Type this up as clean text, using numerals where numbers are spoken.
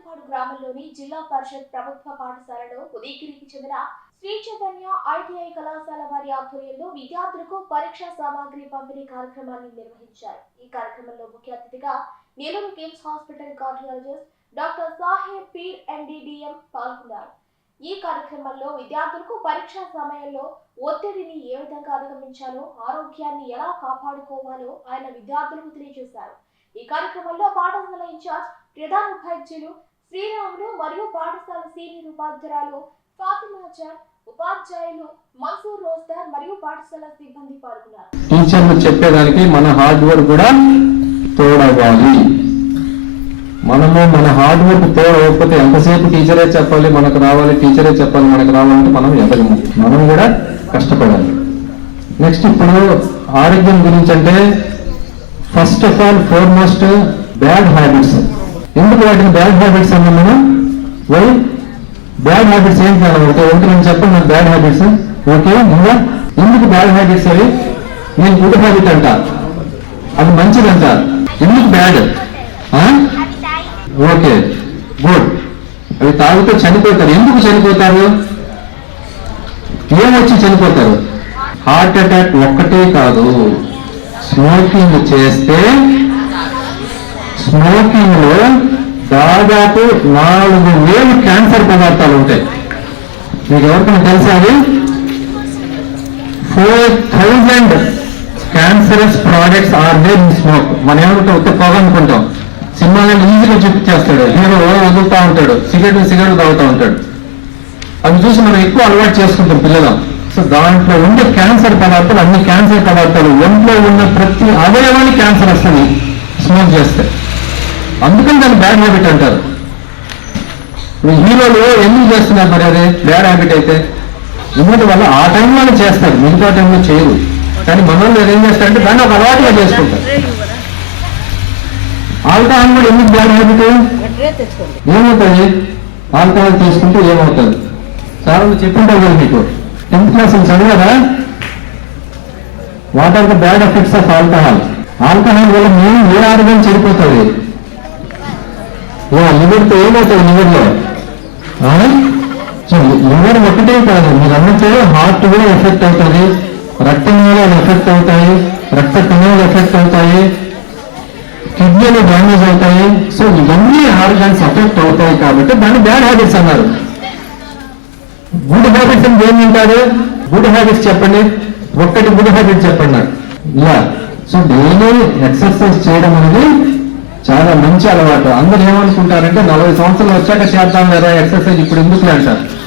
చింతపాడు గ్రామంలోని జిల్లా పరిషత్ ప్రభుత్వ పాఠశాలలో ఉదయగిరికి చెందిన శ్రీ చైతన్య ఐటీఐ కళాశాల వారి ఆధ్వర్యంలో విద్యార్థులకు పరీక్షా సామాగ్రి పంపిణీ కార్యక్రమాన్ని నిర్వహించారు. ఈ కార్యక్రమంలో ముఖ్య అతిథిగా Nellore KIMS hospital cardiologist doctor Saheb peer MD DM పాల్గొన్నారు. ఈ కార్యక్రమంలో విద్యార్థులకు పరీక్షా సమయంలో ఒత్తిడిని ఏ విధంగా అధిగమించాలో, ఆరోగ్యాన్ని ఎలా కాపాడుకోవాలో ఆయన విద్యార్థులకు తెలియజేశారు. ఈ కార్యక్రమంలో పాఠశాల ఇన్ఛార్జ్ ప్రధాన ఉపాధ్యాయులు శ్రీరాములు మరియు పాఠశాల సీనియర్ ఉపాధ్యాయురాలు ఫాతిమాచార్, ఉపాధ్యాయులు మన్సూర్ రోస్దార్ మరియు పాఠశాల సిబ్బంది పాల్గొన్నారు. టీచర్లు చెప్పేదానికి మన హార్డ్ వర్క్ కూడా తోడవ్వాలి. మనము మన హార్డ్ వర్క్ తోడవకపోతే ఎంతసేపు టీచరే చెప్పాలి మనకు రావాలి, టీచరే చెప్పాలి మనకు రావాలంటే మనం ఎదగము. మనం కూడా కష్టపడాలి. నెక్స్ట్ ఇప్పుడు ఆరోగ్యం గురించి అంటే first of all foremost bad habits. ఎందుకు వాటిని బ్యాడ్ హ్యాబిట్స్ అన్నా మనం? వై బ్యాడ్ హ్యాబిట్స్ ఏంటి అలా ఒకటి నేను చెప్పండి. నాకు బ్యాడ్ హ్యాబిట్స్ ఓకే ఇంకా ఎందుకు బ్యాడ్ హ్యాబిట్స్ అవి? నేను గుడ్ హ్యాబిట్ అంట, అది మంచిదంట. ఎందుకు బ్యాడ్? Okay good. అవి తాగితే చనిపోతారు. ఎందుకు చనిపోతారు? ఏమొచ్చి చనిపోతారు? హార్ట్ అటాక్ ఒక్కటే కాదు, స్మోకింగ్ చేస్తే స్మోకింగ్ లో దాదాపు 4,000 క్యాన్సర్ పదార్థాలు ఉంటాయి. మీకు ఎవరికైనా తెలుసా? అది 4,000 cancerous products are there in smoke. మనం ఏమంటే ఉత్త పొగ అనుకుంటాం. సినిమాలను ఈజీగా చూపించేస్తాడు, హీరో వదులుతూ ఉంటాడు, సిగరెట్ తాగుతూ ఉంటాడు. అవి చూసి మనం ఎక్కువ అలవాటు చేసుకుంటాం పిల్లలు. సో దాంట్లో ఉండే క్యాన్సర్ పదార్థాలు, అన్ని క్యాన్సర్ పదార్థాలు, ఒంట్లో ఉన్న ప్రతి అవయవానికి క్యాన్సర్ వస్తుంది స్మోక్ చేస్తే. అందుకని దాన్ని బ్యాడ్ హ్యాబిట్ అంటారు. హీరోలు ఎందుకు చేస్తున్నారు మరి? అదే బ్యాడ్ హ్యాబిట్ అయితే ఎందుకంటే వాళ్ళు ఆ టైంలోనే చేస్తారు, మిగతా టైంలో చేయరు. కానీ మనల్ని ఏం చేస్తారంటే దాన్ని ఒక అలవాటుగా చేసుకుంటారు. ఆల్కహాల్ కూడా ఎందుకు బ్యాడ్ హ్యాబిట్? ఏమవుతుంది? ఆల్కహాల్ తీసుకుంటే ఏమవుతుంది? చాలా చెప్పుంటారు కదా మీకు, 10th క్లాస్ చదివారా? What are the bad effects of alcohol? Alcohol వల్ల మేము ఏ ఆరోగ్యం చెడిపోతుంది? లివర్తో ఏమవుతుంది? లివర్లో లివర్ ఒకటే కాదు, మీరు అన్నట్టు హార్ట్ కూడా ఎఫెక్ట్ అవుతుంది, రక్తనాళాలు ఎఫెక్ట్ అవుతాయి, రక్త కణాలు ఎఫెక్ట్ అవుతాయి, కిడ్నీలు డ్యామేజ్ అవుతాయి. సో ఇవన్నీ ఆర్గాన్స్ ఎఫెక్ట్ అవుతాయి కాబట్టి దాన్ని బ్యాడ్ హ్యాబిట్స్ అన్నారు. గుడ్ హ్యాబిట్స్ అని ఏమంటారు? గుడ్ హ్యాబిట్స్ చెప్పండి, ఒక్కటి గుడ్ హ్యాబిట్ చెప్పండి నాకు. ఇలా సో డైలీ ఎక్సర్సైజ్ చేయడం అనేది చాలా మంచి అలవాటు. అందరు ఏమనుకుంటారంటే 40 సంవత్సరాలు వచ్చాక చేద్దాం లేదా ఎక్సర్సైజ్, ఇప్పుడు ఎందుకు అంటారు.